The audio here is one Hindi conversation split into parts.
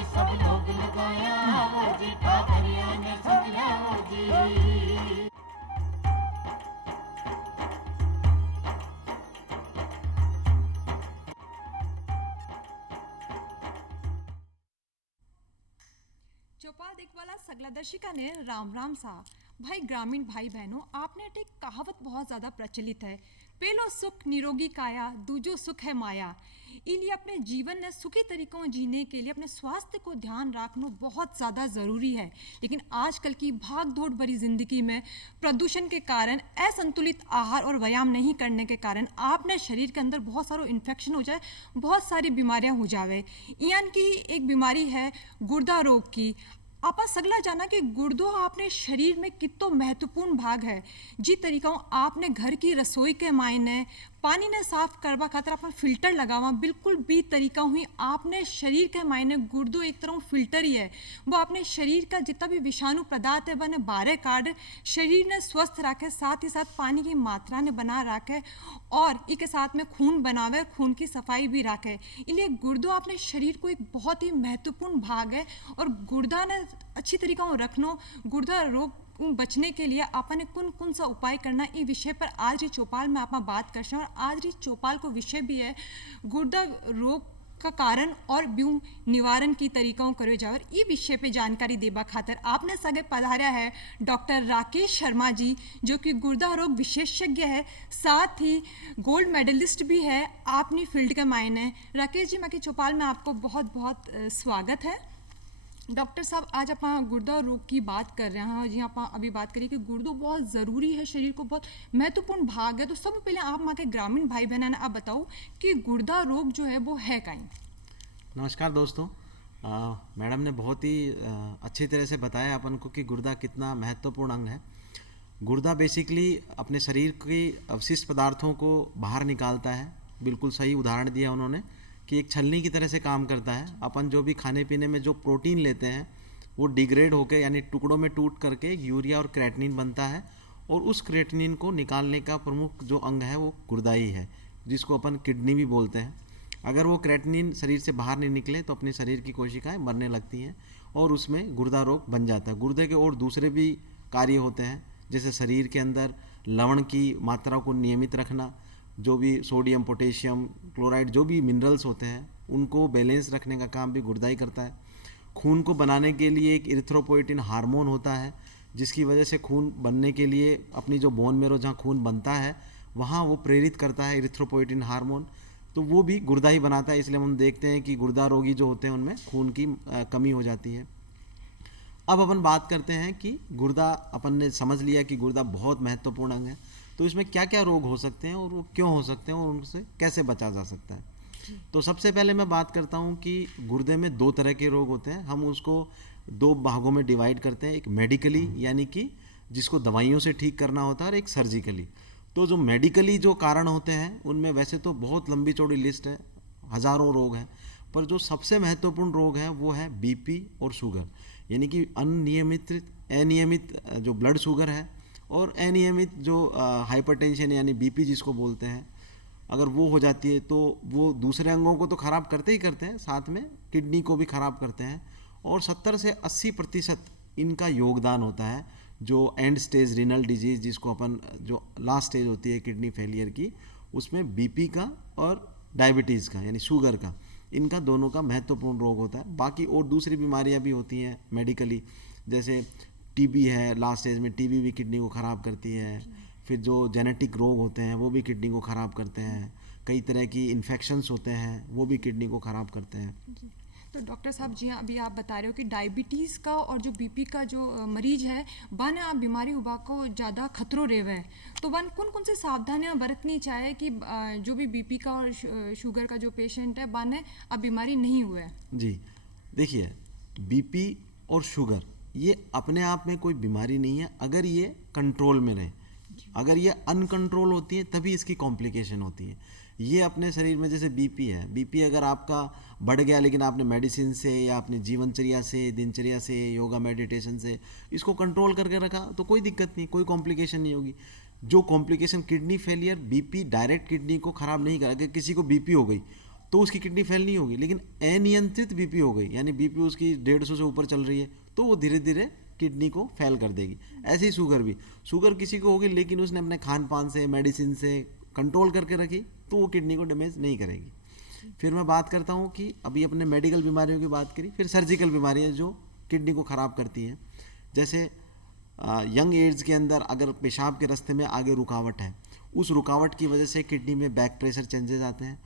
जी सब लोग लगाया वो जी ठाकरिया ने समझा वो जी। चौपाल देखवाला सगला दर्शिका ने राम राम सा। भाई ग्रामीण भाई बहनों, आपने एक कहावत बहुत ज़्यादा प्रचलित है, पहलो सुख निरोगी काया, दूजो सुख है माया। इसलिए अपने जीवन में सुखी तरीकों जीने के लिए अपने स्वास्थ्य को ध्यान रखना बहुत ज़्यादा ज़रूरी है। लेकिन आजकल की भाग दौड़ भरी ज़िंदगी में प्रदूषण के कारण, असंतुलित आहार और व्यायाम नहीं करने के कारण आपने शरीर के अंदर बहुत सारा इन्फेक्शन हो जाए, बहुत सारी बीमारियां हो जावे। यानी कि एक बीमारी है गुर्दा रोग की। आपा सगला जाना कि गुर्दो आपने शरीर में कितो महत्वपूर्ण भाग है। जी तरीका आपने घर की रसोई के मायने पानी ने साफ करवा खातर आपने फिल्टर लगावा, बिल्कुल भी तरीका हुई आपने शरीर के मायने गुर्दो एक तरह फिल्टर ही है। वो अपने शरीर का जितना भी विषाणु पदार्थ है वह बाहर काट शरीर ने स्वस्थ रखे, साथ ही साथ पानी की मात्रा ने बना रखे और इसके साथ में खून बनावे, खून की सफाई भी रखे। इसलिए गुर्दो अपने शरीर को एक बहुत ही महत्वपूर्ण भाग है और गुर्दा ने अच्छी तरीका से रखना, गुर्दा रोग बचने के लिए आपने कौन कौन सा उपाय करना, इस विषय पर आज ही चौपाल में आप बात कर सकते हैं। और आज ही चौपाल को विषय भी है गुर्दा रोग का कारण और ब्यू निवारण की तरीकों करो जावर। ये विषय पे जानकारी देबा खातर आपने सगे पधारा है डॉक्टर राकेश शर्मा जी, जो कि गुर्दा रोग विशेषज्ञ है, साथ ही गोल्ड मेडलिस्ट भी है अपनी फील्ड के मायने। राकेश जी, मैं चौपाल में आपको बहुत बहुत स्वागत है। डॉक्टर साहब, आज आप गुर्दा रोग की बात कर रहे हैं। जी आप अभी बात करिए कि गुर्दो बहुत ज़रूरी है, शरीर को बहुत महत्वपूर्ण भाग है। तो सबसे पहले आप माँ के ग्रामीण भाई बहन है, आप बताओ कि गुर्दा रोग जो है वो है कहीं। नमस्कार दोस्तों, मैडम ने बहुत ही अच्छी तरह से बताया अपन को कि गुर्दा कितना महत्वपूर्ण अंग है। गुर्दा बेसिकली अपने शरीर के अवशिष्ट पदार्थों को बाहर निकालता है। बिल्कुल सही उदाहरण दिया उन्होंने कि एक छलनी की तरह से काम करता है। अपन जो भी खाने पीने में जो प्रोटीन लेते हैं वो डिग्रेड होकर यानी टुकड़ों में टूट करके यूरिया और क्रेटिनिन बनता है और उस क्रेटिनिन को निकालने का प्रमुख जो अंग है वो गुर्दा ही है, जिसको अपन किडनी भी बोलते हैं। अगर वो क्रेटिनिन शरीर से बाहर नहीं निकले तो अपने शरीर की कोशिकाएं मरने लगती हैं और उसमें गुर्दा रोग बन जाता है। गुर्दे के और दूसरे भी कार्य होते हैं, जैसे शरीर के अंदर लवण की मात्रा को नियमित रखना, जो भी सोडियम पोटेशियम क्लोराइड जो भी मिनरल्स होते हैं उनको बैलेंस रखने का काम भी गुर्दा ही करता है। खून को बनाने के लिए एक इरिथ्रोपोइटिन हार्मोन होता है, जिसकी वजह से खून बनने के लिए अपनी जो बोन मेरो जहाँ खून बनता है वहाँ वो प्रेरित करता है इरिथ्रोपोइटिन हार्मोन, तो वो भी गुर्दा ही बनाता है। इसलिए हम देखते हैं कि गुर्दा रोगी जो होते हैं उनमें खून की कमी हो जाती है। अब अपन बात करते हैं कि गुर्दा, अपन ने समझ लिया कि गुर्दा बहुत महत्वपूर्ण अंग है, तो इसमें क्या क्या रोग हो सकते हैं और वो क्यों हो सकते हैं और उनसे कैसे बचा जा सकता है। तो सबसे पहले मैं बात करता हूँ कि गुर्दे में दो तरह के रोग होते हैं। हम उसको दो भागों में डिवाइड करते हैं, एक मेडिकली यानी कि जिसको दवाइयों से ठीक करना होता है, और एक सर्जिकली। तो जो मेडिकली जो कारण होते हैं उनमें वैसे तो बहुत लंबी चौड़ी लिस्ट है, हज़ारों रोग हैं, पर जो सबसे महत्वपूर्ण रोग है वो है बीपी और शुगर, यानी कि अनियमित जो ब्लड शुगर है और अनियमित जो हाइपरटेंशन यानी बीपी जिसको बोलते हैं, अगर वो हो जाती है तो वो दूसरे अंगों को तो ख़राब करते ही करते हैं, साथ में किडनी को भी ख़राब करते हैं। और 70 से 80% इनका योगदान होता है जो एंड स्टेज रीनल डिजीज़, जिसको अपन जो लास्ट स्टेज होती है किडनी फेलियर की, उसमें बीपी का और डायबिटीज़ का यानी शुगर का, इनका दोनों का महत्वपूर्ण रोग होता है। बाकी और दूसरी बीमारियां भी होती हैं मेडिकली, जैसे टीबी है, लास्ट स्टेज में टीबी भी किडनी को ख़राब करती है। फिर जो जेनेटिक रोग होते हैं वो भी किडनी को ख़राब करते हैं। कई तरह की इन्फेक्शंस होते हैं वो भी किडनी को ख़राब करते हैं। तो डॉक्टर साहब जी, अभी आप बता रहे हो कि डायबिटीज़ का और जो बीपी का जो मरीज है वन बीमारी हुआ को ज़्यादा खतरों रेवे है, तो वन कौन कौन से सावधानियां बरतनी चाहे कि जो भी बीपी का और शुगर का जो पेशेंट है वन अब बीमारी नहीं हुआ है। जी देखिए, बीपी और शुगर ये अपने आप में कोई बीमारी नहीं है अगर ये कंट्रोल में रहे। अगर ये अनकंट्रोल होती है तभी इसकी कॉम्प्लिकेशन होती है। ये अपने शरीर में, जैसे बीपी है, बीपी अगर आपका बढ़ गया लेकिन आपने मेडिसिन से या अपनी जीवनचर्या से, दिनचर्या से, योगा मेडिटेशन से इसको कंट्रोल करके रखा तो कोई दिक्कत नहीं, कोई कॉम्प्लिकेशन नहीं होगी। जो complication kidney failure, BP direct kidney को ख़राब नहीं करा। अगर किसी को बीपी हो गई तो उसकी किडनी फेल नहीं होगी। लेकिन अनियंत्रित बीपी हो गई, यानी बीपी उसकी 150 से ऊपर चल रही है, तो वो धीरे धीरे किडनी को फेल कर देगी। ऐसे ही शुगर भी, शुगर किसी को होगी लेकिन उसने अपने खान पान से, मेडिसिन से कंट्रोल करके रखी, तो वो किडनी को डैमेज नहीं करेगी। फिर मैं बात करता हूँ कि अभी अपने मेडिकल बीमारियों की बात करी, फिर सर्जिकल बीमारियाँ जो किडनी को ख़राब करती हैं। जैसे यंग एज के अंदर अगर पेशाब के रास्ते में आगे रुकावट है, उस रुकावट की वजह से किडनी में बैक प्रेशर चेंजेस आते हैं।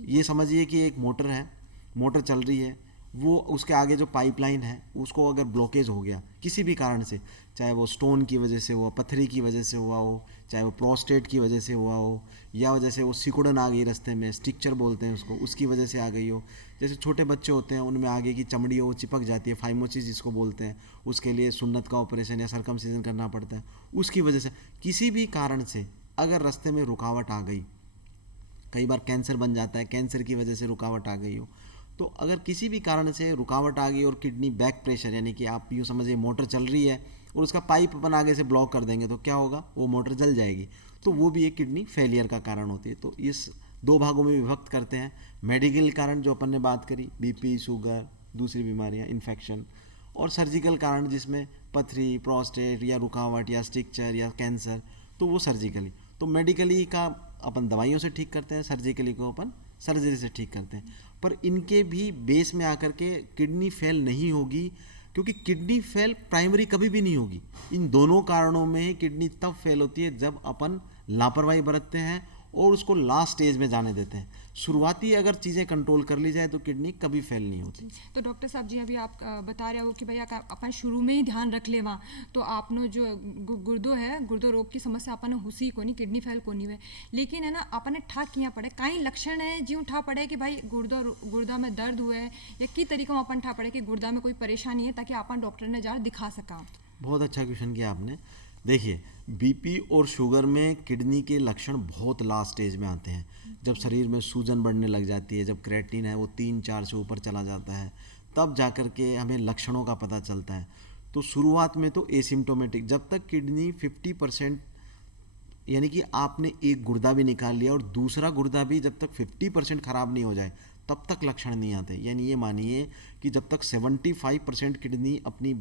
ये समझिए कि एक मोटर है, मोटर चल रही है, वो उसके आगे जो पाइपलाइन है उसको अगर ब्लॉकेज हो गया किसी भी कारण से, चाहे वो स्टोन की वजह से हुआ, पत्थरी की वजह से हुआ हो, चाहे वो प्रोस्टेट की वजह से हुआ हो, या वजह से वो सिकुड़न आ गई रास्ते में, स्टिक्चर बोलते हैं उसको, उसकी वजह से आ गई हो। जैसे छोटे बच्चे होते हैं उनमें आगे की चमड़ी वो चिपक जाती है, फाइमोसिस जिसको बोलते हैं, उसके लिए सुन्नत का ऑपरेशन या सर्कमसिजन करना पड़ता है। उसकी वजह से किसी भी कारण से अगर रास्ते में रुकावट आ गई, कई बार कैंसर बन जाता है, कैंसर की वजह से रुकावट आ गई हो, तो अगर किसी भी कारण से रुकावट आ गई और किडनी बैक प्रेशर, यानी कि आप यूँ समझिए मोटर चल रही है और उसका पाइप अपन आगे से ब्लॉक कर देंगे तो क्या होगा, वो मोटर जल जाएगी, तो वो भी एक किडनी फेलियर का कारण होती है। तो इस दो भागों में विभक्त करते हैं, मेडिकल कारण जो अपन ने बात करी, बीपी, शुगर, दूसरी बीमारियाँ, इन्फेक्शन, और सर्जिकल कारण जिसमें पथरी, प्रोस्टेट या रुकावट या स्टिक्चर या कैंसर, तो वो सर्जिकली। तो मेडिकली का अपन दवाइयों से ठीक करते हैं, सर्जिकली को अपन सर्जरी से ठीक करते हैं। पर इनके भी बेस में आकर के किडनी फेल नहीं होगी, क्योंकि किडनी फेल प्राइमरी कभी भी नहीं होगी। इन दोनों कारणों में किडनी तब फेल होती है जब अपन लापरवाही बरतते हैं और उसको लास्ट स्टेज में जाने देते हैं। शुरुआती अगर चीज़ें कंट्रोल कर ली जाए तो किडनी कभी फेल नहीं होती। तो डॉक्टर साहब जी, अभी आप बता रहे हो कि भैया अपन शुरू में ही ध्यान रख ले वहाँ, तो आपने जो गुर्दो है, गुर्दो रोग की समस्या अपन हुसी को नहीं, किडनी फेल को नहीं है, लेकिन है ना अपन ठा किया पड़े, कई लक्षण है जी ठा पड़े कि भाई गुर्दा में दर्द हुआ है, या की तरीकों में अपन ठा पड़े कि गुर्दा में कोई परेशानी है, ताकि अपन डॉक्टर ने जा दिखा सका। बहुत अच्छा क्वेश्चन किया आपने। देखिए, बीपी और शुगर में किडनी के लक्षण बहुत लास्ट स्टेज में आते हैं, जब शरीर में सूजन बढ़ने लग जाती है, जब क्रेटिन है वो 3-4 से ऊपर चला जाता है, तब जाकर के हमें लक्षणों का पता चलता है। तो शुरुआत में तो एसिम्टोमेटिक, जब तक किडनी 50%, यानी कि आपने एक गुर्दा भी निकाल लिया और दूसरा गुर्दा भी जब तक 50% खराब नहीं हो जाए, तब तक लक्षण नहीं आते। यानी ये मानिए कि जब तक 75% किडनी अपनी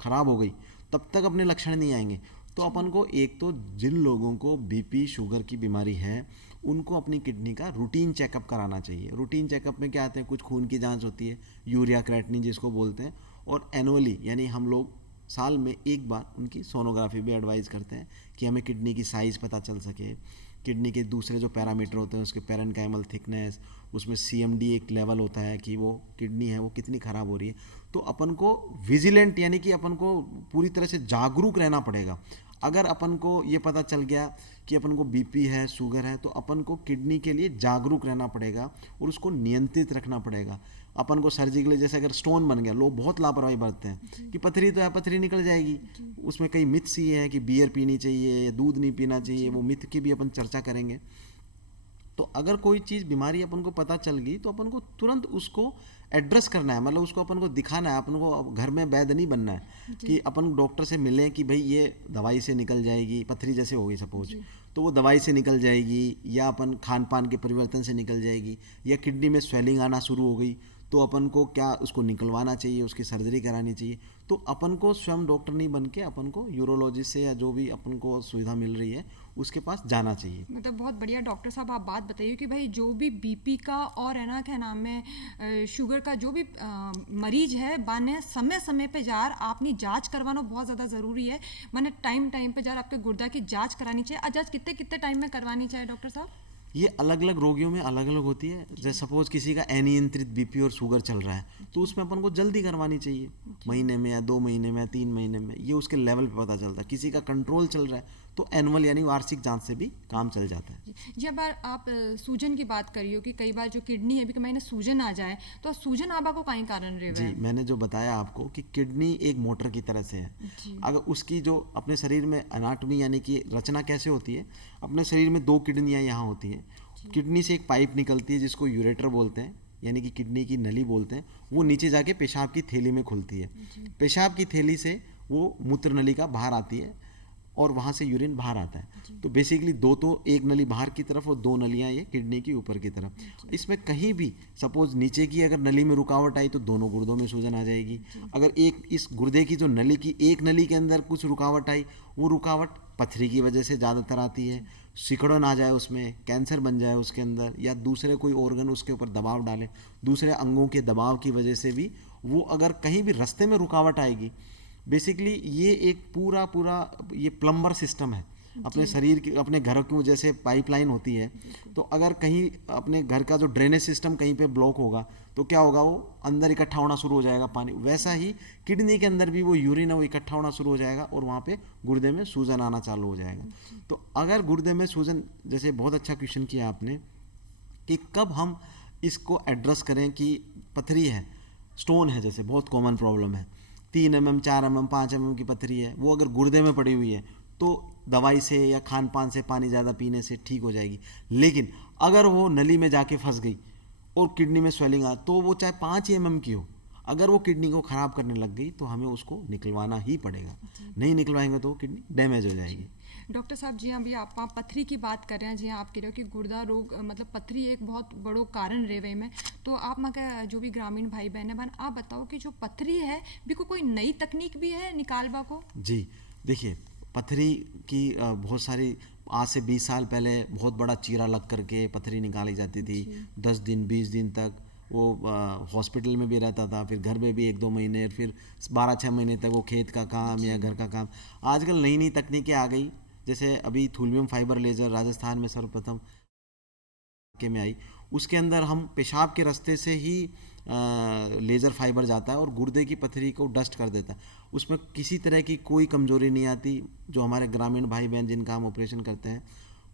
खराब हो गई, तब तक अपने लक्षण नहीं आएंगे। तो अपन को एक तो जिन लोगों को बीपी शुगर की बीमारी है, उनको अपनी किडनी का रूटीन चेकअप कराना चाहिए। रूटीन चेकअप में क्या आते हैं, कुछ खून की जांच होती है, यूरिया क्रेटिनिन जिसको बोलते हैं, और एनुअली यानी हम लोग साल में एक बार उनकी सोनोग्राफी भी एडवाइस करते हैं कि हमें किडनी की साइज़ पता चल सके, किडनी के दूसरे जो पैरामीटर होते हैं उसके पेरेन्काइमल थिकनेस, उसमें CMD एक लेवल होता है कि वो किडनी है वो कितनी ख़राब हो रही है। तो अपन को विजिलेंट, यानी कि अपन को पूरी तरह से जागरूक रहना पड़ेगा। अगर अपन को ये पता चल गया कि अपन को बीपी है, शुगर है, तो अपन को किडनी के लिए जागरूक रहना पड़ेगा और उसको नियंत्रित रखना पड़ेगा। अपन को सर्जिकली, जैसे अगर स्टोन बन गया, लोग बहुत लापरवाही बरतते हैं कि पथरी तो है, पथरी निकल जाएगी, उसमें कई मिथ्स ये हैं कि बियर पीनी चाहिए या दूध नहीं पीना चाहिए, वो मिथ की भी अपन चर्चा करेंगे। तो अगर कोई चीज़ बीमारी अपन को पता चल गई तो अपन को तुरंत उसको एड्रेस करना है, मतलब उसको अपन को दिखाना है। अपन को घर में वैद्य नहीं बनना है कि अपन डॉक्टर से मिलें कि भाई ये दवाई से निकल जाएगी, पथरी जैसे हो गई सपोज, तो वो दवाई से निकल जाएगी, या अपन खान पान के परिवर्तन से निकल जाएगी, या किडनी में स्वेलिंग आना शुरू हो गई तो अपन को क्या उसको निकलवाना चाहिए, उसकी सर्जरी करानी चाहिए। तो अपन को स्वयं डॉक्टर नहीं बन के अपन को यूरोलॉजिस्ट से या जो भी अपन को सुविधा मिल रही है उसके पास जाना चाहिए। मतलब बहुत बढ़िया डॉक्टर साहब आप बात बताइए कि भाई जो भी बीपी का और है ना क्या नाम है शुगर का जो भी मरीज है, बाने समय समय पे जार आपनी जांच करवाना बहुत ज़्यादा ज़रूरी है। माने टाइम टाइम पे जार आपके गुर्दा की जांच करानी चाहिए। जांच कितने कितने टाइम में करवानी चाहिए डॉक्टर साहब? ये अलग अलग रोगियों में अलग अलग होती है। जैसे सपोज किसी का अनियंत्रित बीपी और शुगर चल रहा है तो उसमें अपन को जल्दी करवानी चाहिए, महीने में या 2 महीने में या 3 महीने में, ये उसके लेवल पे पता चलता है। किसी का कंट्रोल चल रहा है तो एनुअल यानी वार्षिक जांच से भी काम चल जाता है। जब आप सूजन की बात करियो कि कई बार जो किडनी है भी मैंने सूजन आ जाए, तो सूजन आबा को कहीं कारण रहे? जी, मैंने जो बताया आपको कि किडनी एक मोटर की तरह से है। अगर उसकी जो अपने शरीर में एनाटॉमी यानी कि रचना कैसे होती है, अपने शरीर में 2 किडनियाँ यहाँ होती हैं। किडनी से एक पाइप निकलती है जिसको यूरेटर बोलते हैं, यानी कि किडनी की नली बोलते हैं। वो नीचे जाके पेशाब की थैली में खुलती है। पेशाब की थैली से वो मूत्र नली का बाहर आती है और वहाँ से यूरिन बाहर आता है। तो बेसिकली दो तो, एक नली बाहर की तरफ और दो नलियाँ ये किडनी की ऊपर की तरफ। इसमें कहीं भी सपोज नीचे की अगर नली में रुकावट आई तो दोनों गुर्दों में सूजन आ जाएगी। अगर एक इस गुर्दे की जो नली की एक नली के अंदर कुछ रुकावट आई, वो रुकावट पथरी की वजह से ज़्यादातर आती है, सिकुड़न आ जाए उसमें, कैंसर बन जाए उसके अंदर, या दूसरे कोई ऑर्गन उसके ऊपर दबाव डाले, दूसरे अंगों के दबाव की वजह से भी वो अगर कहीं भी रास्ते में रुकावट आएगी। बेसिकली ये एक पूरा ये प्लम्बर सिस्टम है अपने शरीर की, अपने घर की जैसे पाइपलाइन होती है। तो अगर कहीं अपने घर का जो ड्रेनेज सिस्टम कहीं पे ब्लॉक होगा तो क्या होगा, वो अंदर इकट्ठा होना शुरू हो जाएगा पानी। वैसा ही किडनी के अंदर भी वो यूरिन है वो इकट्ठा होना शुरू हो जाएगा और वहाँ पे गुर्दे में सूजन आना चालू हो जाएगा। तो अगर गुर्दे में सूजन, जैसे बहुत अच्छा क्वेश्चन किया आपने कि कब हम इसको एड्रेस करें कि पथरी है, स्टोन है, जैसे बहुत कॉमन प्रॉब्लम है, 3 mm 4 mm 5 mm की पथरी है, वो अगर गुर्दे में पड़ी हुई है तो दवाई से या खान पान से, पानी ज़्यादा पीने से ठीक हो जाएगी। लेकिन अगर वो नली में जाके फंस गई और किडनी में स्वेलिंग आ, तो वो चाहे 5 mm की हो, अगर वो किडनी को ख़राब करने लग गई तो हमें उसको निकलवाना ही पड़ेगा। नहीं निकलवाएंगे तो किडनी डैमेज हो जाएगी। डॉक्टर साहब जी, अभी आप पथरी की बात कर रहे हैं, जी आप कह रहे हो कि गुर्दा रोग मतलब पथरी एक बहुत बड़ो कारण रहे में। तो आप मैं क्या, जो भी ग्रामीण भाई बहन है, आप बताओ कि जो पथरी है भी कोई नई तकनीक भी है निकालबा को? जी देखिए, पथरी की बहुत सारी, आज से 20 साल पहले बहुत बड़ा चीरा लग करके पथरी निकाली जाती थी। 10 दिन 20 दिन तक वो हॉस्पिटल में भी रहता था, फिर घर में भी 1-2 महीने, फिर 12-6 महीने तक वो खेत का काम या घर का काम। आजकल नई नई तकनीकें आ गई, जैसे अभी थूलियम फाइबर लेज़र राजस्थान में सर्वप्रथम के में आई। उसके अंदर हम पेशाब के रास्ते से ही लेज़र फाइबर जाता है और गुर्दे की पथरी को डस्ट कर देता है। उसमें किसी तरह की कोई कमजोरी नहीं आती। जो हमारे ग्रामीण भाई बहन जिनका हम ऑपरेशन करते हैं,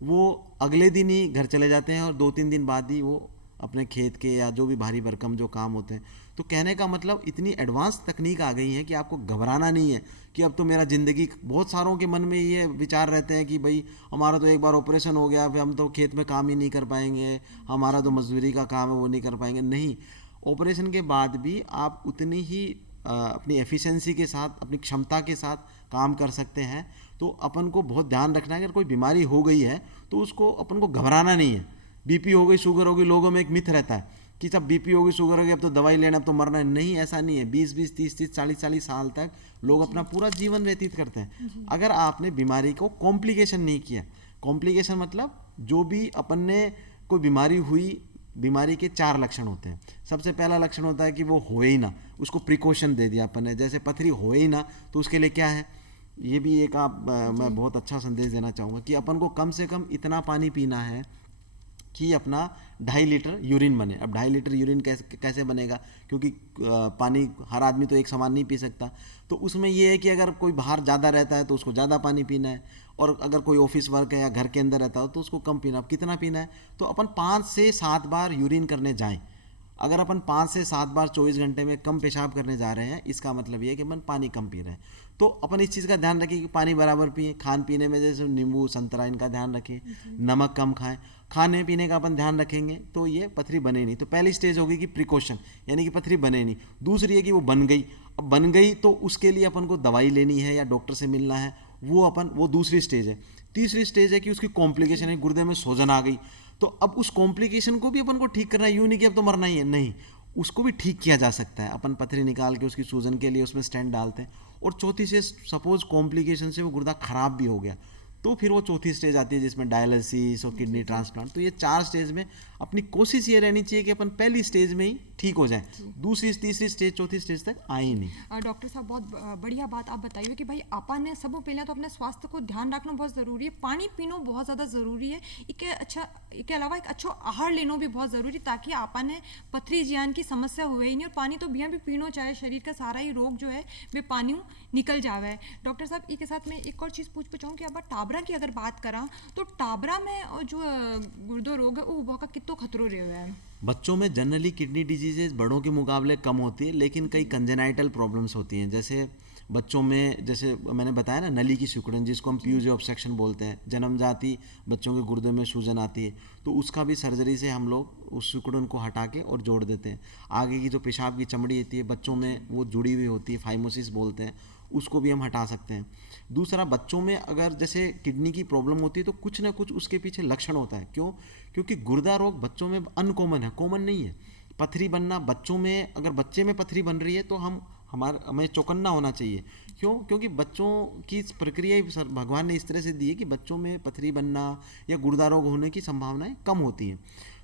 वो अगले दिन ही घर चले जाते हैं और 2-3 दिन बाद ही वो अपने खेत के या जो भी भारी भरकम जो काम होते हैं। तो कहने का मतलब इतनी एडवांस तकनीक आ गई है कि आपको घबराना नहीं है कि अब तो मेरा ज़िंदगी, बहुत सारों के मन में ये विचार रहते हैं कि भाई हमारा तो एक बार ऑपरेशन हो गया, फिर हम तो खेत में काम ही नहीं कर पाएंगे, हमारा तो मजदूरी का काम है वो नहीं कर पाएंगे। नहीं, ऑपरेशन के बाद भी आप उतनी ही अपनी एफिशिएंसी के साथ, अपनी क्षमता के साथ काम कर सकते हैं। तो अपन को बहुत ध्यान रखना है, अगर कोई बीमारी हो गई है तो उसको अपन को घबराना नहीं है। बीपी हो गई, शुगर हो गई, लोगों में एक मिथ रहता है कि सब बीपी हो गई, शुगर हो गई, अब तो दवाई लेना, अब तो मरना है। नहीं, ऐसा नहीं है। 20-20, 30-30, 40-40 साल तक लोग अपना पूरा जीवन व्यतीत करते हैं। अगर आपने बीमारी को कॉम्प्लिकेशन नहीं किया, कॉम्प्लिकेशन मतलब जो भी अपन ने कोई बीमारी हुई, बीमारी के 4 लक्षण होते हैं। सबसे पहला लक्षण होता है कि वो होए ही ना, उसको प्रिकॉशन दे दिया अपन ने, जैसे पथरी होए ही ना, तो उसके लिए क्या है, ये भी एक मैं बहुत अच्छा संदेश देना चाहूँगा कि अपन को कम से कम इतना पानी पीना है कि अपना 2.5 लीटर यूरिन बने। अब 2.5 लीटर यूरिन कैसे बनेगा, क्योंकि पानी हर आदमी तो एक समान नहीं पी सकता। तो उसमें ये है कि अगर कोई बाहर ज़्यादा रहता है तो उसको ज़्यादा पानी पीना है, और अगर कोई ऑफिस वर्क है या घर के अंदर रहता हो तो उसको कम पीना। अब कितना पीना है, तो अपन 5 से 7 बार यूरिन करने जाएं। अगर अपन 5 से 7 बार 24 घंटे में कम पेशाब करने जा रहे हैं, इसका मतलब ये है कि अपन पानी कम पी रहे हैं। तो अपन इस चीज़ का ध्यान रखें कि पानी बराबर पिए। खान पीने में जैसे नींबू, संतरा, इनका ध्यान रखें। नमक कम खाएं। खाने पीने का अपन ध्यान रखेंगे तो ये पथरी बने नहीं। तो पहली स्टेज होगी कि प्रिकॉशन, यानी कि पथरी बने नहीं। दूसरी है कि वो बन गई। अब बन गई तो उसके लिए अपन को दवाई लेनी है या डॉक्टर से मिलना है, वो दूसरी स्टेज है। तीसरी स्टेज है कि उसकी कॉम्प्लिकेशन है, गुर्दे में सूजन आ गई। तो अब उस कॉम्प्लिकेशन को भी अपन को ठीक करना है। यूं नहीं कि अब तो मरना ही है, नहीं, उसको भी ठीक किया जा सकता है। अपन पथरी निकाल के उसकी सूजन के लिए उसमें स्टेंट डालते हैं। और चौथी से सपोज कॉम्प्लिकेशन से वो गुर्दा खराब भी हो गया तो फिर वो चौथी स्टेज आती है जिसमें डायलिसिस और किडनी ट्रांसप्लांट। तो ये 4 स्टेज में अपनी कोशिश ये रहनी चाहिए कि अपन पहली स्टेज में ही ठीक हो जाए, दूसरी, तीसरी स्टेज, चौथी स्टेज तक आए ही नहीं। डॉक्टर साहब, बहुत बढ़िया बात आप बताइए कि भाई आपा ने सब पहले तो अपने स्वास्थ्य को ध्यान रखना बहुत ज़रूरी है, पानी पीना बहुत ज़्यादा ज़रूरी है, इसके अलावा एक अच्छा आहार लेना भी बहुत ज़रूरी, ताकि आपा ने पथरी जियान की समस्या हुए ही नहीं। और पानी तो भी पीनो, चाहे शरीर का सारा ही रोग जो है वे पानी निकल जावे। डॉक्टर साहब, इसके साथ में एक और चीज़ पूछ चाहूँ कि अब टाबरा की अगर बात करा तो टाबरा में जो गुर्दो रोग है वो बहुत का कितना खतरो रहे है? बच्चों में जनरली किडनी डिजीजेज बड़ों के मुकाबले कम होती है, लेकिन कई कंजेनाइटल प्रॉब्लम्स होती हैं। जैसे बच्चों में जैसे मैंने बताया ना, नली की सिकुड़न जिसको हम पीयूष ऑब्स्ट्रक्शन बोलते हैं, जन्मजाति बच्चों के गुर्दे में सूजन आती है, तो उसका भी सर्जरी से हम लोग उस सिकुड़न को हटा के और जोड़ देते हैं। आगे की जो पेशाब की चमड़ी होती है बच्चों में वो जुड़ी हुई होती है, फाइमोसिस बोलते हैं, उसको भी हम हटा सकते हैं। दूसरा, बच्चों में अगर जैसे किडनी की प्रॉब्लम होती है तो कुछ ना कुछ उसके पीछे लक्षण होता है। क्यों? क्योंकि गुर्दा रोग बच्चों में अनकॉमन है, कॉमन नहीं है। पथरी बनना बच्चों में, अगर बच्चे में पथरी बन रही है तो हमें चौकन्ना होना चाहिए। क्यों? क्योंकि बच्चों की इस प्रक्रिया ही भगवान ने इस तरह से दी है कि बच्चों में पथरी बनना या गुर्दा रोग होने की संभावनाएं कम होती हैं।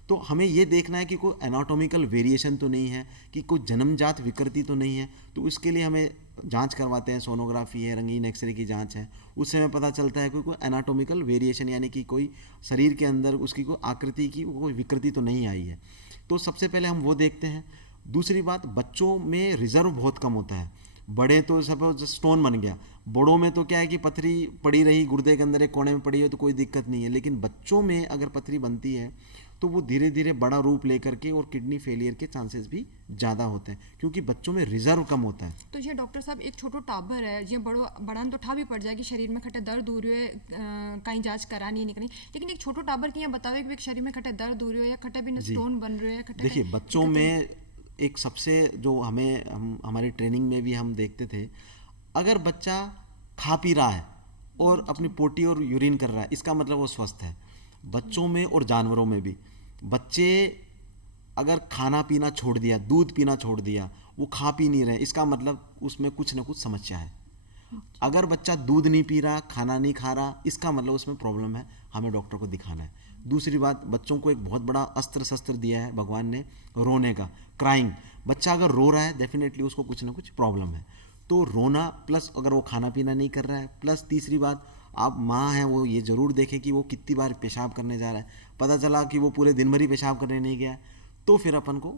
तो हमें ये देखना है कि कोई एनाटॉमिकल वेरिएशन तो नहीं है, कि कोई जन्मजात विकृति तो नहीं है। तो इसके लिए हमें जांच करवाते हैं, सोनोग्राफी है, रंगीन एक्सरे की जांच है, उससे हमें पता चलता है कि कोई एनाटॉमिकल वेरिएशन यानी कि कोई शरीर के अंदर उसकी कोई आकृति की कोई विकृति तो नहीं आई है। तो सबसे पहले हम वो देखते हैं। दूसरी बात, बच्चों में रिजर्व बहुत कम होता है। बड़े तो सपोज स्टोन बन गया, बड़ों में तो क्या है कि पथरी पड़ी रही गुर्दे के अंदर एक कोने में पड़ी है तो कोई दिक्कत नहीं है। लेकिन बच्चों में अगर पथरी बनती है तो वो धीरे धीरे बड़ा रूप लेकर के और किडनी फेलियर के चांसेस भी ज़्यादा होते हैं, क्योंकि बच्चों में रिजर्व कम होता है। तो ये डॉक्टर साहब एक छोटो टाबर है, ये बड़ान तो ठा भी पड़ जाएगी, शरीर में खट्टे दर्द हो रही है, कहीं जांच करानी नहीं करनी, लेकिन एक छोटो टाबर की यहाँ बतावे कि शरीर में खट्टे दर्द हो रही है या खट्टे भी स्टोन बन रहे हैं। देखिए, बच्चों में एक सबसे जो हमारी ट्रेनिंग में भी हम देखते थे, अगर बच्चा खा पी रहा है और अपनी पोटी और यूरिन कर रहा है, इसका मतलब वो स्वस्थ है। बच्चों में और जानवरों में भी, बच्चे अगर खाना पीना छोड़ दिया, दूध पीना छोड़ दिया, वो खा पी नहीं रहे, इसका मतलब उसमें कुछ ना कुछ समस्या है। अगर बच्चा दूध नहीं पी रहा, खाना नहीं खा रहा, इसका मतलब उसमें प्रॉब्लम है, हमें डॉक्टर को दिखाना है। दूसरी बात, बच्चों को एक बहुत बड़ा अस्त्र शस्त्र दिया है भगवान ने, रोने का, क्राइंग। बच्चा अगर रो रहा है, डेफिनेटली उसको कुछ ना कुछ प्रॉब्लम है। तो रोना प्लस अगर वो खाना पीना नहीं कर रहा है, प्लस तीसरी बात, आप माँ हैं, वो ये ज़रूर देखें कि वो कितनी बार पेशाब करने जा रहा है। पता चला कि वो पूरे दिन भर ही पेशाब करने नहीं गया, तो फिर अपन को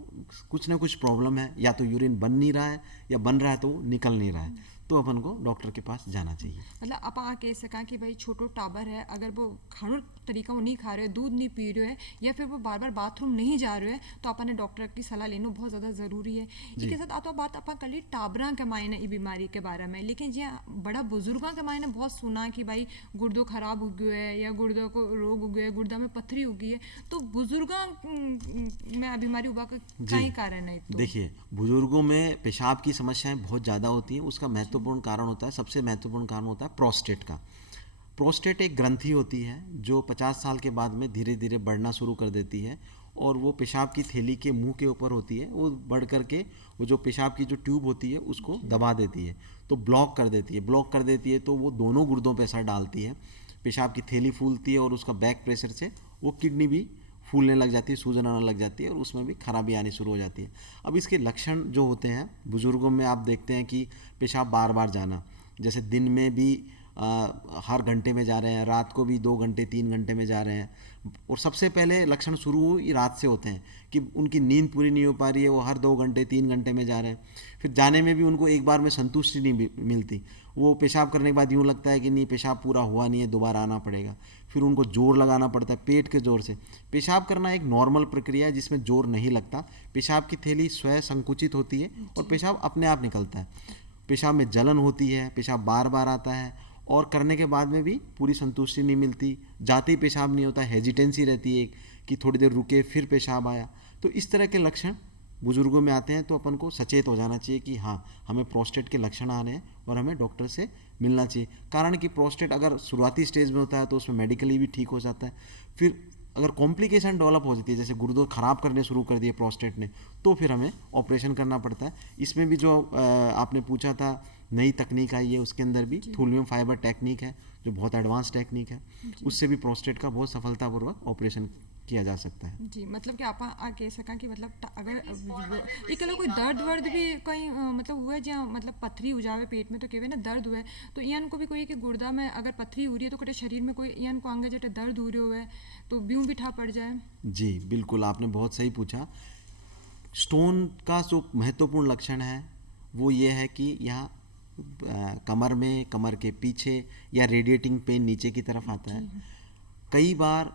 कुछ ना कुछ प्रॉब्लम है, या तो यूरिन बन नहीं रहा है या बन रहा है तो निकल नहीं रहा है, तो अपन को डॉक्टर के पास जाना चाहिए। मतलब आप कह सका कि भाई छोटो टाबर है, अगर वो खानो तरीका वो नहीं खा रहे हो, दूध नहीं पी रहे हैं, या फिर वो बार बार बाथरूम नहीं जा रहे हैं, तो अपन डॉक्टर की सलाह लेना बहुत ज़्यादा ज़रूरी है। इसके साथ आता बात अपन कर ली टाबरा के मायने ई बीमारी के बारे में, लेकिन जी बड़ा बुजुर्गों के मायने बहुत सुना कि भाई गुर्दो खराब हो गया है या गुर्दों को रोग हो गया है, गुर्दा में पथरी हो गई है, तो बुजुर्गों में बीमारी हुआ का कई कारण है। तो देखिए, बुजुर्गों में पेशाब की समस्याएं बहुत ज़्यादा होती हैं। उसका महत्वपूर्ण कारण होता है, सबसे महत्वपूर्ण कारण होता है प्रोस्टेट का। प्रोस्टेट एक ग्रंथि होती है जो 50 साल के बाद में धीरे धीरे बढ़ना शुरू कर देती है, और वो पेशाब की थैली के मुंह के ऊपर होती है। वो बढ़ करके वो जो पेशाब की जो ट्यूब होती है उसको दबा देती है, तो ब्लॉक कर देती है। ब्लॉक कर देती है तो वो दोनों गुर्दों पर असर डालती है। पेशाब की थैली फूलती है और उसका बैक प्रेशर से वो किडनी भी फूलने लग जाती है, सूजन आने लग जाती है, और उसमें भी खराबी आनी शुरू हो जाती है। अब इसके लक्षण जो होते हैं बुजुर्गों में, आप देखते हैं कि पेशाब बार बार जाना, जैसे दिन में भी हर घंटे में जा रहे हैं, रात को भी 2 घंटे 3 घंटे में जा रहे हैं। और सबसे पहले लक्षण शुरू ही रात से होते हैं कि उनकी नींद पूरी नहीं हो पा रही है, वो हर 2 घंटे 3 घंटे में जा रहे हैं। फिर जाने में भी उनको एक बार में संतुष्टि नहीं मिलती, वो पेशाब करने के बाद यूँ लगता है कि नहीं पेशाब पूरा हुआ नहीं है, दोबारा आना पड़ेगा। फिर उनको जोर लगाना पड़ता है, पेट के जोर से। पेशाब करना एक नॉर्मल प्रक्रिया है जिसमें जोर नहीं लगता। पेशाब की थैली स्वयं संकुचित होती है और पेशाब अपने आप निकलता है। पेशाब में जलन होती है, पेशाब बार बार आता है, और करने के बाद में भी पूरी संतुष्टि नहीं मिलती, जाते ही पेशाब नहीं होता, हेजिटेंसी रहती है कि थोड़ी देर रुके फिर पेशाब आया। तो इस तरह के लक्षण बुजुर्गों में आते हैं, तो अपन को सचेत हो जाना चाहिए कि हाँ, हमें प्रोस्टेट के लक्षण आ रहे हैं और हमें डॉक्टर से मिलना चाहिए। कारण कि प्रोस्टेट अगर शुरुआती स्टेज में होता है तो उसमें मेडिकली भी ठीक हो जाता है। फिर अगर कॉम्प्लिकेशन डेवलप हो जाती है, जैसे गुर्दे खराब करने शुरू कर दिए प्रोस्टेट ने, तो फिर हमें ऑपरेशन करना पड़ता है। इसमें भी जो आपने पूछा था नई तकनीक आई है, उसके अंदर भी थूलियम फाइबर टेक्निक है जो बहुत एडवांस टेक्निक है, उससे भी प्रोस्टेट का बहुत सफलतापूर्वक ऑपरेशन किया जा सकता है। जी, मतलब कि आप कह सका कि मतलब अगर एक कोई दर्द वर्द भी कहीं मतलब हुआ है जहाँ मतलब पथरी हो जावे पेट में, तो कहवे ना दर्द हुआ है, तो इयान को भी कोई कि गुर्दा में अगर पथरी हो रही है तो कटे शरीर में कोई इयान को अंग जटे दर्द हो रहे हुए तो ब्यूँ बिठा पड़ जाए। जी बिल्कुल, आपने बहुत सही पूछा। स्टोन का जो महत्वपूर्ण लक्षण है वो ये है कि यहाँ कमर में, कमर के पीछे या रेडिएटिंग पेन नीचे की तरफ आता है। कई बार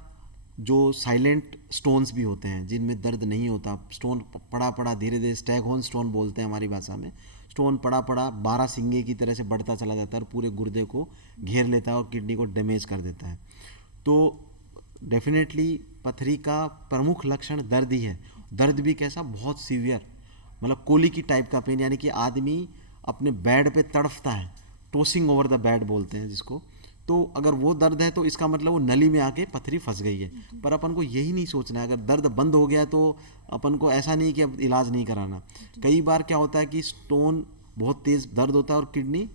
जो साइलेंट स्टोन्स भी होते हैं जिनमें दर्द नहीं होता, स्टोन पड़ा पड़ा धीरे धीरे स्टैगहोर्न स्टोन बोलते हैं हमारी भाषा में, स्टोन पड़ा पड़ा 12 सिंगे की तरह से बढ़ता चला जाता है और पूरे गुर्दे को घेर लेता है और किडनी को डैमेज कर देता है। तो डेफिनेटली पथरी का प्रमुख लक्षण दर्द ही है। दर्द भी कैसा, बहुत सीवियर, मतलब कोली की टाइप का पेन, यानी कि आदमी अपने बेड पे तड़फता है, टॉसिंग ओवर द बेड बोलते हैं जिसको। तो अगर वो दर्द है तो इसका मतलब वो नली में आके पथरी फंस गई है। पर अपन को यही नहीं सोचना है, अगर दर्द बंद हो गया तो अपन को ऐसा नहीं कि अब इलाज नहीं कराना। कई बार क्या होता है कि स्टोन बहुत तेज़ दर्द होता है और किडनी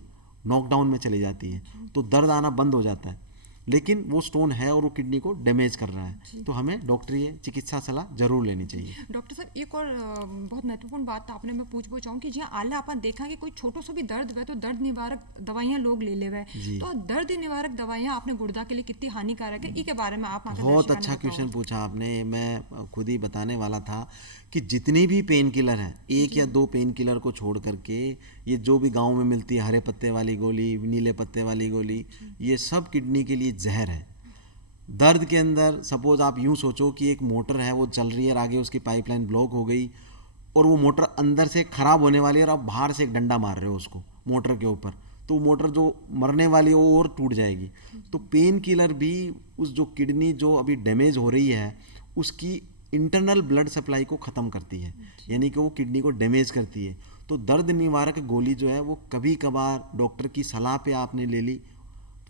नॉकडाउन में चली जाती है, तो दर्द आना बंद हो जाता है, लेकिन वो स्टोन है और वो किडनी को डैमेज कर रहा है, तो हमें डॉक्टरी चिकित्सा सलाह जरूर लेनी चाहिए। डॉक्टर साहब एक और बहुत महत्वपूर्ण बात आपने मैं पूछना चाहूँ कि जियाँ आला अपन देखा कि कोई छोटो सो भी दर्द हुआ तो दर्द निवारक दवाइयाँ लोग ले ले हुए, तो दर्द निवारक दवाइयाँ आपने गुर्दा के लिए कितनी हानिकारक है, इसके बारे में आप बहुत अच्छा क्वेश्चन पूछा आपने। मैं खुद ही बताने वाला था कि जितनी भी पेन किलर है, एक या दो पेन किलर को छोड़ करके ये जो भी गांव में मिलती है, हरे पत्ते वाली गोली, नीले पत्ते वाली गोली, ये सब किडनी के लिए जहर है। दर्द के अंदर सपोज आप यूं सोचो कि एक मोटर है, वो चल रही है और आगे उसकी पाइपलाइन ब्लॉक हो गई और वो मोटर अंदर से खराब होने वाली है और आप बाहर से एक डंडा मार रहे हो उसको मोटर के ऊपर, तो मोटर जो मरने वाली है वो और टूट जाएगी। तो पेन किलर भी उस जो किडनी जो अभी डैमेज हो रही है उसकी इंटरनल ब्लड सप्लाई को ख़त्म करती है, यानी कि वो किडनी को डैमेज करती है। तो दर्द निवारक गोली जो है वो कभी कभार डॉक्टर की सलाह पे आपने ले ली,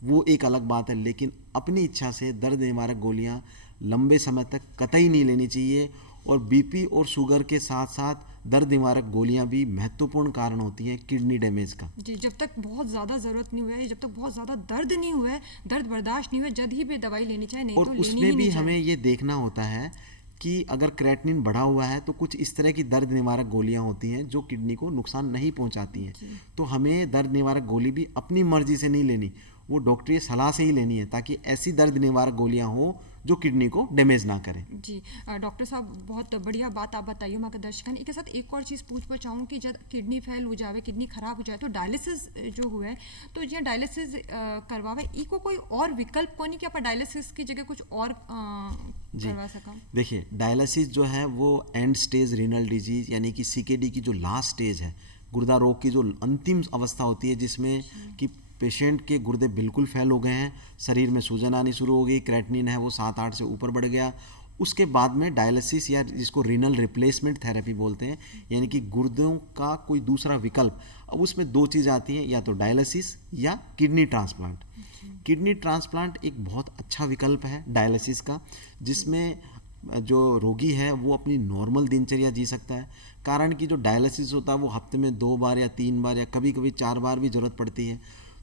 वो एक अलग बात है, लेकिन अपनी इच्छा से दर्द निवारक गोलियां लंबे समय तक कतई नहीं लेनी चाहिए। और बीपी और शुगर के साथ साथ दर्द निवारक गोलियां भी महत्वपूर्ण कारण होती हैं किडनी डैमेज का। जी, जब तक बहुत ज़्यादा ज़रूरत नहीं हुआ है, जब तक बहुत ज़्यादा दर्द नहीं हुआ है, दर्द बर्दाश्त नहीं हुआ है, जद ही भी दवाई लेनी चाहिए, नहीं और तो लेनी उसमें ही भी नहीं हमें चाहिए। ये देखना होता है कि अगर क्रेटिनिन बढ़ा हुआ है तो कुछ इस तरह की दर्द निवारक गोलियां होती हैं जो किडनी को नुकसान नहीं पहुंचाती हैं। तो हमें दर्द निवारक गोली भी अपनी मर्जी से नहीं लेनी, वो डॉक्टरी सलाह से ही लेनी है, ताकि ऐसी दर्द निवारक गोलियां हो जो किडनी को डैमेज ना करें। जी डॉक्टर साहब बहुत बढ़िया बात आप बताइए हमारे दर्शकन। इसके साथ एक और चीज़ पूछ चाहूँ कि जब किडनी फेल हो जाए, किडनी खराब हो जाए, तो डायलिसिस जो हुआ है, तो जो डायलिसिस करवावे इको कोई और विकल्प को नहीं कि आप डायलिसिस की जगह कुछ और करवा सका? देखिए, डायलिसिस जो है वो एंड स्टेज रीनल डिजीज यानी कि सीकेडी की जो लास्ट स्टेज है, गुर्दा रोग की जो अंतिम अवस्था होती है, जिसमें कि पेशेंट के गुर्दे बिल्कुल फेल हो गए हैं, शरीर में सूजन आनी शुरू हो गई, क्रेटिनिन है वो 7-8 से ऊपर बढ़ गया, उसके बाद में डायलिसिस या जिसको रीनल रिप्लेसमेंट थेरेपी बोलते हैं, यानी कि गुर्दों का कोई दूसरा विकल्प। अब उसमें दो चीज़ आती हैं, या तो डायलिसिस या किडनी ट्रांसप्लांट। किडनी ट्रांसप्लांट एक बहुत अच्छा विकल्प है डायलिसिस का, जिसमें जो रोगी है वो अपनी नॉर्मल दिनचर्या जी सकता है। कारण कि जो डायलिसिस होता है वो हफ्ते में 2 बार या 3 बार या कभी कभी 4 बार भी ज़रूरत पड़ती है,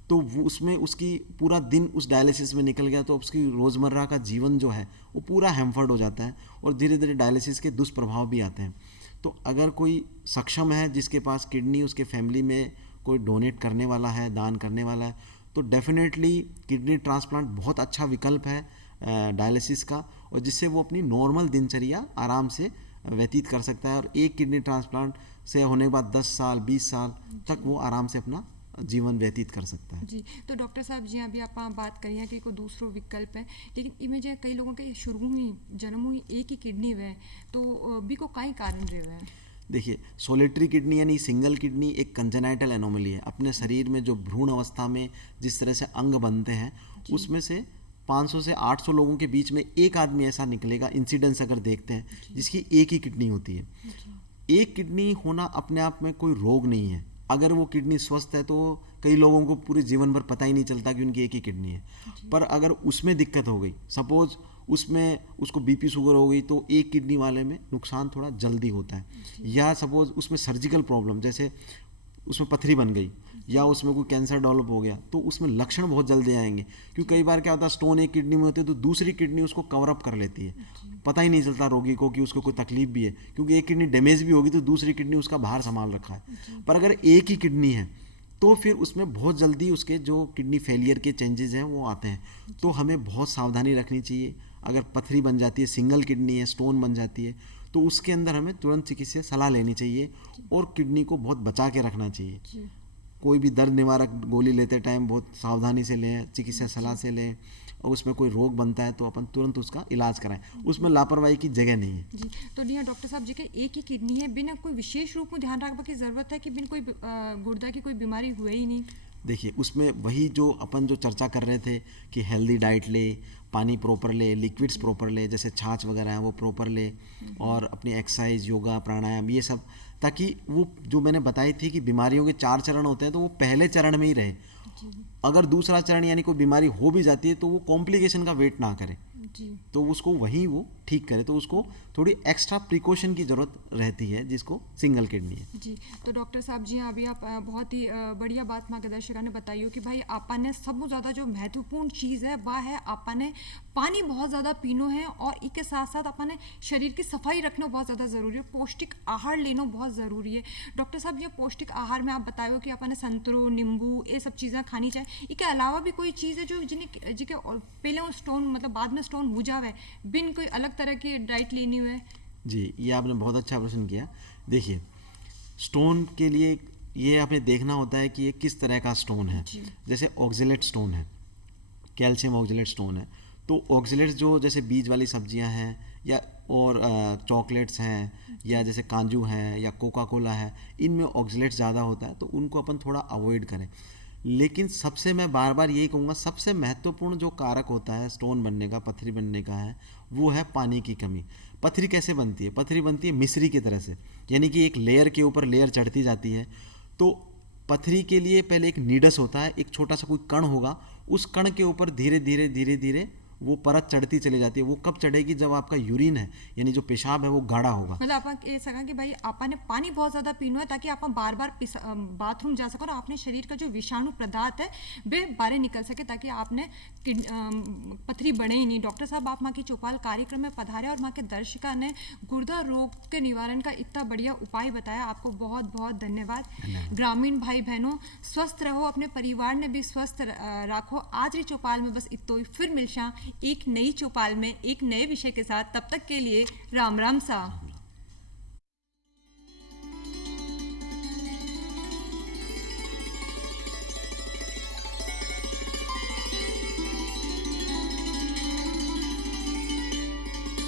तो वो उसमें उसकी पूरा दिन उस डायलिसिस में निकल गया तो उसकी रोज़मर्रा का जीवन जो है वो पूरा हैम्पर्ड हो जाता है और धीरे धीरे डायलिसिस के दुष्प्रभाव भी आते हैं। तो अगर कोई सक्षम है जिसके पास किडनी, उसके फैमिली में कोई डोनेट करने वाला है, दान करने वाला है, तो डेफिनेटली किडनी ट्रांसप्लांट बहुत अच्छा विकल्प है डायलिसिस का, और जिससे वो अपनी नॉर्मल दिनचर्या आराम से व्यतीत कर सकता है। और एक किडनी ट्रांसप्लांट से होने के बाद 10 साल 20 साल तक वो आराम से अपना जीवन व्यतीत कर सकता है। जी, तो डॉक्टर साहब जी अभी आप बात करी है कि कोई दूसरो विकल्प है, लेकिन इमें जो कई लोगों के शुरू में जन्म हुई एक ही किडनी हुए तो भी को कई कारण रहे हुए हैं। देखिए, सोलिटरी किडनी यानी सिंगल किडनी एक कंजेनाइटल एनोमली है। अपने शरीर में जो भ्रूण अवस्था में जिस तरह से अंग बनते हैं, उसमें से 500 से 800 लोगों के बीच में एक आदमी ऐसा निकलेगा, इंसिडेंस अगर देखते हैं, जिसकी एक ही किडनी होती है। एक किडनी होना अपने आप में कोई रोग नहीं है। अगर वो किडनी स्वस्थ है तो कई लोगों को पूरे जीवन भर पता ही नहीं चलता कि उनकी एक ही किडनी है। पर अगर उसमें दिक्कत हो गई, सपोज उसमें उसको बीपी शुगर हो गई, तो एक किडनी वाले में नुकसान थोड़ा जल्दी होता है। या सपोज उसमें सर्जिकल प्रॉब्लम, जैसे उसमें पथरी बन गई या उसमें कोई कैंसर डेवलप हो गया, तो उसमें लक्षण बहुत जल्दी आएंगे। क्योंकि कई बार क्या होता है, स्टोन एक किडनी में होते हैं तो दूसरी किडनी उसको कवर अप कर लेती है, पता ही नहीं चलता रोगी को कि उसको कोई तकलीफ भी है, क्योंकि एक किडनी डैमेज भी होगी तो दूसरी किडनी उसका बाहर संभाल रखा है। पर अगर एक ही किडनी है तो फिर उसमें बहुत जल्दी उसके जो किडनी फेलियर के चेंजेस हैं वो आते हैं। तो हमें बहुत सावधानी रखनी चाहिए। अगर पथरी बन जाती है, सिंगल किडनी है, स्टोन बन जाती है, तो उसके अंदर हमें तुरंत चिकित्सकीय सलाह लेनी चाहिए और किडनी को बहुत बचा के रखना चाहिए। कोई भी दर्द निवारक गोली लेते टाइम बहुत सावधानी से लें, चिकित्सा सलाह से लें, और उसमें कोई रोग बनता है तो अपन तुरंत उसका इलाज कराएं, उसमें लापरवाही की जगह नहीं है। जी, तो डियर डॉक्टर साहब जी के एक ही किडनी है, बिना कोई विशेष रूप में ध्यान रखने की ज़रूरत है कि बिन कोई गुर्दा की कोई बीमारी हुए ही नहीं? देखिए, उसमें वही जो अपन जो चर्चा कर रहे थे कि हेल्दी डाइट ले, पानी प्रॉपर ले, लिक्विड्स प्रॉपर ले, जैसे छाछ वगैरह है वो प्रॉपर ले, और अपनी एक्सरसाइज, योगा, प्राणायाम, ये सब, ताकि वो जो मैंने बताई थी कि बीमारियों के 4 चरण होते हैं तो वो पहले चरण में ही रहे। अगर दूसरा चरण यानी कोई बीमारी हो भी जाती है तो वो कॉम्प्लिकेशन का वेट ना करे, जी, तो उसको वहीं वो ठीक करे, तो उसको थोड़ी एक्स्ट्रा प्रिकॉशन की ज़रूरत रहती है जिसको सिंगल किडनी है। जी। तो डॉक्टर साहब जी अभी आप बहुत ही बढ़िया बात मार्गदर्शिका ने बताई हो कि भाई आपा ने सबसे ज़्यादा जो महत्वपूर्ण चीज़ है वह है आपा ने पानी बहुत ज़्यादा पीनो है, और इसके साथ साथ आपा ने शरीर की सफाई रखना बहुत ज़्यादा ज़रूरी है, पौष्टिक आहार लेना बहुत ज़रूरी है। डॉक्टर साहब ये पौष्टिक आहार में आप बताओ कि आपा ने संतरों, नींबू, ये सब चीज़ें खानी चाहिए। इसके अलावा भी कोई चीज़ है जो जिनके पहले स्टोन मतलब बाद में स्टोन हो जावे, बिन कोई अलग तरह की डाइट लेनी हुए? जी, ये आपने बहुत अच्छा प्रश्न किया। देखिए, स्टोन के लिए ये आपने देखना होता है कि ये किस तरह का स्टोन है। जैसे ऑक्जेलेट स्टोन है, कैल्शियम ऑक्जेलेट स्टोन है, तो ऑक्जेलेट्स जो जैसे बीज वाली सब्जियां हैं, या और चॉकलेट्स हैं, या जैसे काजू हैं, या कोका कोला है, इनमें ऑक्जेलेट्स ज़्यादा होता है, तो उनको अपन थोड़ा अवॉइड करें। लेकिन सबसे मैं बार बार यही कहूँगा, सबसे महत्वपूर्ण जो कारक होता है स्टोन बनने का, पथरी बनने का है, वो है पानी की कमी। पथरी कैसे बनती है? पथरी बनती है मिश्री की तरह से, यानी कि एक लेयर के ऊपर लेयर चढ़ती जाती है। तो पथरी के लिए पहले एक नीडस होता है, एक छोटा सा कोई कण होगा, उस कण के ऊपर धीरे धीरे धीरे धीरे वो परत चढ़ती चली जाती है। वो कब चढ़ेगी? जब आपका यूरिन है, यानी जो पेशाब है, वो गाढ़ा होगा। मतलब आप ये सका कि भाई आपा ने पानी बहुत ज़्यादा पीना है ताकि आप बार बार बाथरूम जा सको और आपने शरीर का जो विषाणु पदार्थ है वे बाहर निकल सके, ताकि आपने पथरी बढ़े ही नहीं। डॉक्टर साहब आप माँ की चौपाल कार्यक्रम में पधारे और माँ के दर्शिका ने गुर्दा रोग के निवारण का इतना बढ़िया उपाय बताया, आपको बहुत बहुत धन्यवाद। ग्रामीण भाई बहनों, स्वस्थ रहो, अपने परिवार ने भी स्वस्थ रखो। आज री चौपाल में बस इतो ही, फिर मिलशा एक नई चौपाल में एक नए विषय के साथ। तब तक के लिए राम राम सा।